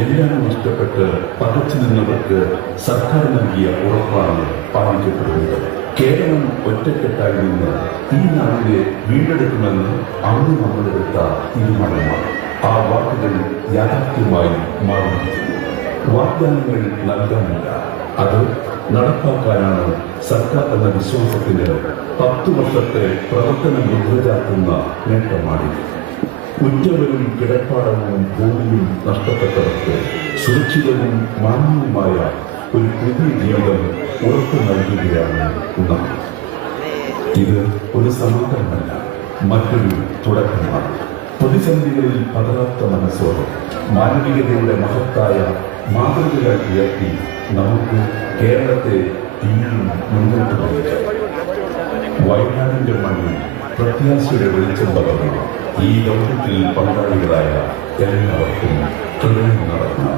എല്ലാം നഷ്ടപ്പെട്ട് പകച്ചു നിന്നവർക്ക് സർക്കാർ നൽകിയ ഉറപ്പാണ് പാലിക്കപ്പെടുന്നത്. കേരളം ഒറ്റക്കെട്ടായി നിന്ന് ഈ നാടിനെ വീണ്ടെടുക്കുമെന്ന് അന്ന് നമ്മളെടുത്ത തീരുമാനമാണ്. ആ വാക്കുകൾ യാഥാർത്ഥ്യമായി മാറിയിരിക്കുന്നു. വാഗ്ദാനങ്ങൾ നൽകാനില്ല, അത് നടപ്പാക്കാനാണ് സർക്കാർ എന്ന വിശ്വാസത്തിന് 10 വർഷത്തെ പ്രവർത്തന മുദ്ര ചാർത്തുന്ന നേട്ടമാണിത്. ഉറ്റവരും കിടപ്പാടവും ഭൂമിയും നഷ്ടപ്പെട്ടവർക്ക് സുരക്ഷിതവും മാന്യവുമായ ഒരു പുതിയ ജീവിതം ഉറപ്പു നൽകുകയാണ് നാം. ഇത് ഒരു സമാധാനമല്ല, മറ്റൊരു തുടക്കമാണ്. പ്രതിസന്ധികളിൽ പതറാത്ത മനസ്സോടെ മാനവികതയുടെ മഹത്തായ മാതൃകകൾ ഉയർത്തി നമുക്ക് കേരളത്തെ ഇനിയും മുന്നോട്ട് നയിക്കാം. വയനാടിന്റെ മണ്ണിൽ പ്രത്യാശയുടെ വെളിച്ചം പകർന്നു ഈ ദൗത്യത്തിൽ പങ്കാളികളായ എല്ലാവർക്കും ഹൃദയം നിറഞ്ഞ